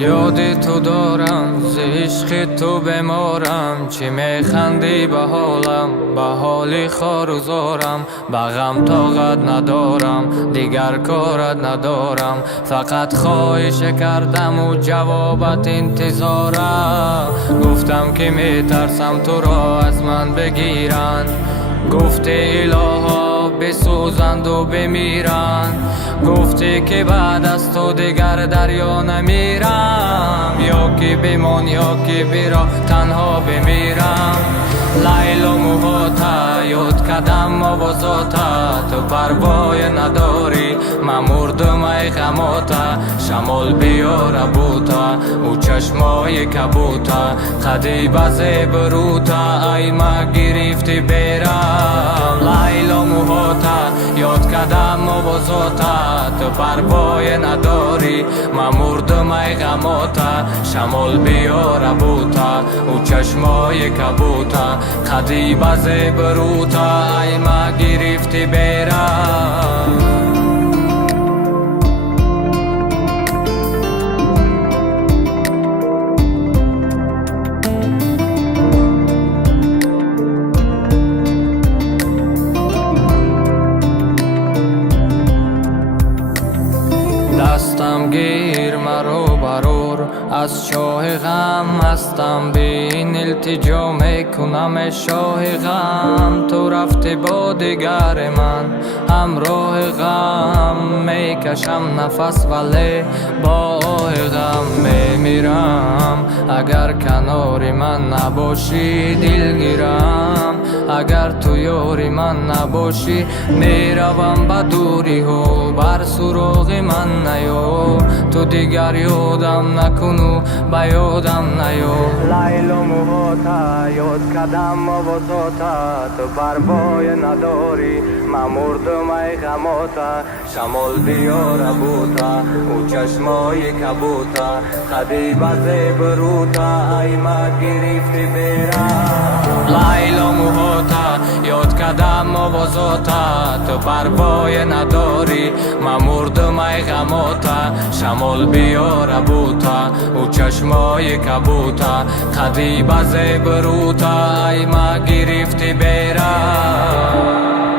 یادی تو دارم ز عشق تو بمارم چی میخندی به حالم به حالی خاروزارم به غم طاقت ندارم دیگر کارت ندارم فقط خواهش کردم و جوابت انتظارم گفتم که میترسم تو را از من بگیرن گفته الها بسوزند و بمیرند گفته که بعد از تو دیگر دریا نمیرم یا که بمان یا که برا تنها بمیرم لیل و موهاتا یاد کردم آوازاتا تو پروای نداری من مردم ای غماتا شمال بیار بوتا او چشمای کبوتا خدی بزه بروتا ای ما گرفتی بیرم لیل و موهاتا یاد کردم آوازاتا تو پروای نداری من مردم ای غماتا شمال بیار بوتا او چشمای کبوتا خدی بزه بروتا ای ما گرفتی بیرم دستم گیر مرو برور از چاه غم هستم بین التجا میکنم شاه غم تو رفتی با دیگر من همراه غم میکشم نفس ولی با آه غم میمیرم اگر کنار من نباشی دلگیرم اگر تو یاری من نباشی میروم به دوری ها بر سراغ من نیو تو دیگر یادم نکنو به یادم نیو لیل و موهاتا یاد کردم آوازاتا تو پروای نداری من مردم ای غماتا شمال بیار بوتا او چشمای کبوتا خدی بزه بروتا ای ما گرفتی بیرم لیل و موهاتا یاد کردم آوازاتا تو پروای نداری من مردم ای غماتا شمال بیار بوتا او چشمای کبوتا خدی بزه بروتا ای ما گرفتی بیرم